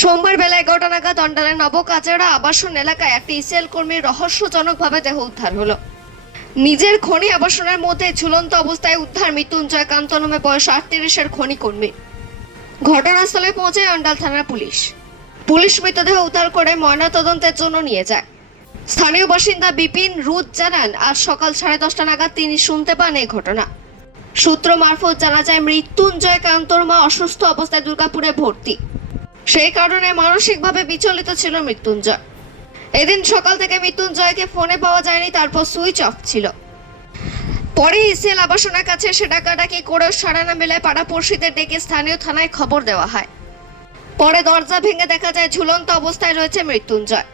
সোমবার বেলা এগারোটা নাগাদ অন্ডালের নবকাচারা আবাসন এলাকায় একটি ইসিএল কর্মীর রহস্যজনকভাবে দেহ উদ্ধার হলো। নিজের খনি আবাসনের মধ্যে ঝুলন্ত অবস্থায় উদ্ধার মৃত্যুঞ্জয় কান্ত নামে বয়স আটত্রিশের খনি কর্মী ঘটনাস্থলে পৌঁছায় অন্ডাল থানার পুলিশ। পুলিশ মৃতদেহ উদ্ধার করে ময়নাতদন্তের জন্য নিয়ে যায়। স্থানীয় বাসিন্দা বিপিন রুদ জানান, আজ সকাল সাড়ে দশটা নাগাদ তিনি শুনতে পান এই ঘটনা। সূত্র মারফত জানা যায়, মৃত্যুঞ্জয় কান্তর মা অসুস্থ অবস্থায় দুর্গাপুরে ভর্তি। সেই কারণে মানসিকভাবে বিচলিত ছিল মৃত্যুঞ্জয়। এদিন সকাল থেকে মৃত্যুঞ্জয়কে ফোনে পাওয়া যায়নি, তারপর সুইচ অফ ছিল। পরে ইসিএল আবাসনের কাছে সে ডাকাডাকি করেও সাড়া না মেলায় পাড়াপড়শিদের ডেকে স্থানীয় থানায় খবর দেওয়া হয়। পরে দরজা ভেঙে দেখা যায়, ঝুলন্ত অবস্থায় রয়েছে মৃত্যুঞ্জয়।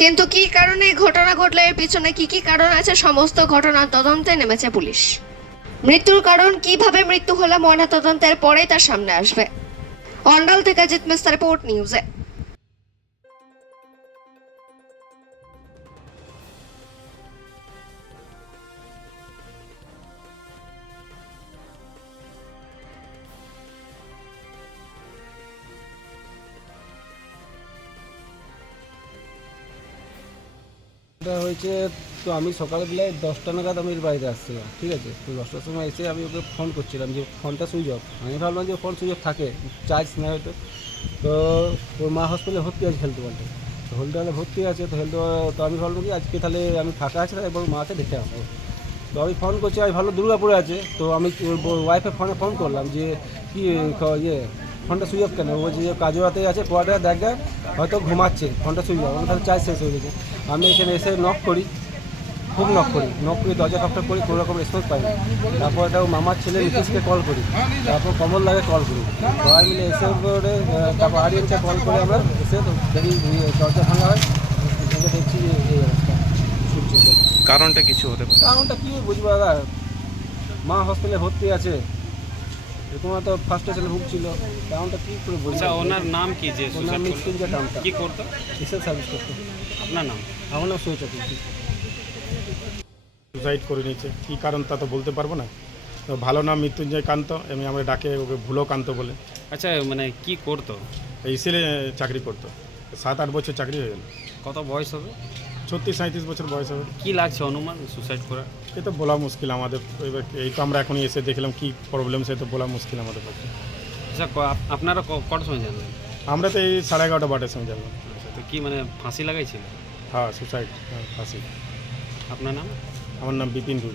কিন্তু কি কারণে ঘটনা ঘটলে, এর পিছনে কি কি কারণ আছে, সমস্ত ঘটনার তদন্তে নেমেছে পুলিশ। মৃত্যুর কারণ, কীভাবে মৃত্যু হলো ময়না তদন্তের পরেই তার সামনে আসবে। অন্ডাল থেকে জিত মিস্তার রিপোর্ট নিউজে। এটা হয়েছে, তো আমি সকালবেলায় দশটা নাগাদ আমি বাড়িতে আসছিলাম, ঠিক আছে? তো দশটার সময় এসে আমি ওকে ফোন করছিলাম যে ফোনটা সুইচ অফ আমি ভাবলাম যে ফোন সুইচ অফ থাকে, চার্জ নেই হয়তো তো। ওর মা হসপিটালে ভর্তি আছে হেলথ ওয়ার্ল্ডে তো হেলথ ওয়ার্ল্ডে ভর্তি আছে, তো হেলথ তো আমি ভাবলাম কি, আজকে তাহলে আমি ফাঁকা আছে, তাহলে মাকে দেখে আসব। তো আমি ফোন করছি, আমি ভালো দুর্গাপুরে আছে, তো আমি ওয়াইফে ফোনে ফোন করলাম যে কি ইয়ে ফোনটা সুইচ অফ কেন? ও বলছে যে কাজুয়াতে আছে কোয়ার্টারে দেখ দেখ হয়তো ঘুমাচ্ছে ফোনটা সুইচ অফ। তাহলে চার্জ শেষ হয়ে গেছে। আমি এখানে এসে নক করি খুব নক করি। নক করি দরজা টকটক করি কোনো রকম রেসপন্স পাই না। তারপর একটা মামার ছেলে নীতিশকে কল করি। তারপর কমল লাগে কল করি। সবাই মিলে এসে করে তারপর আরিয়ানকে কল করে আমরা এসে দেখি দরজা ভাঙা হয়। এসে দেখছি যে এই অবস্থা। কারণটা কিছু হতে পারে। কারণটা কি বুঝব দাদা? মা হসপিটালে ভর্তি আছে। তো ফার্স্ট ভুগছিল কি করে আচ্ছা ওনার নাম কি যে কি করতো? কিসের সার্ভিস করতে। আপনার নাম? আমার সুসাইড করে নিয়েছে। কী কারণ তা তো বলতে পারব না। তো ভালো নাম মৃত্যুঞ্জয় কান্ত এমনি আমরা ডাকে ওকে ভুলো কান্ত বলে। আচ্ছা মানে কি করতো? এই সেলে চাকরি করতো। সাত আট বছর চাকরি হয়ে গেল। কত বয়স হবে? ছত্রিশ সাঁত্রিশ বছর বয়স হবে। কী লাগছে অনুমান সুসাইড করা? এ তো বলা মুশকিল আমাদের এবার এই তো আমরা এখনই এসে দেখলাম কী প্রবলেম সে তো বলা মুশকিল আমাদের পক্ষে। আচ্ছা ক- আপনারা ক- কটার সময় জানলেন? আমরা তো এই সাড়ে এগারোটা বারোটার সময় জানলাম। আচ্ছা তো কি মানে ফাঁসি লাগাইছিল? হ্যাঁ সুসাইড হ্যাঁ ফাঁসি। আপনার নাম? আমার নাম বিপিন রুই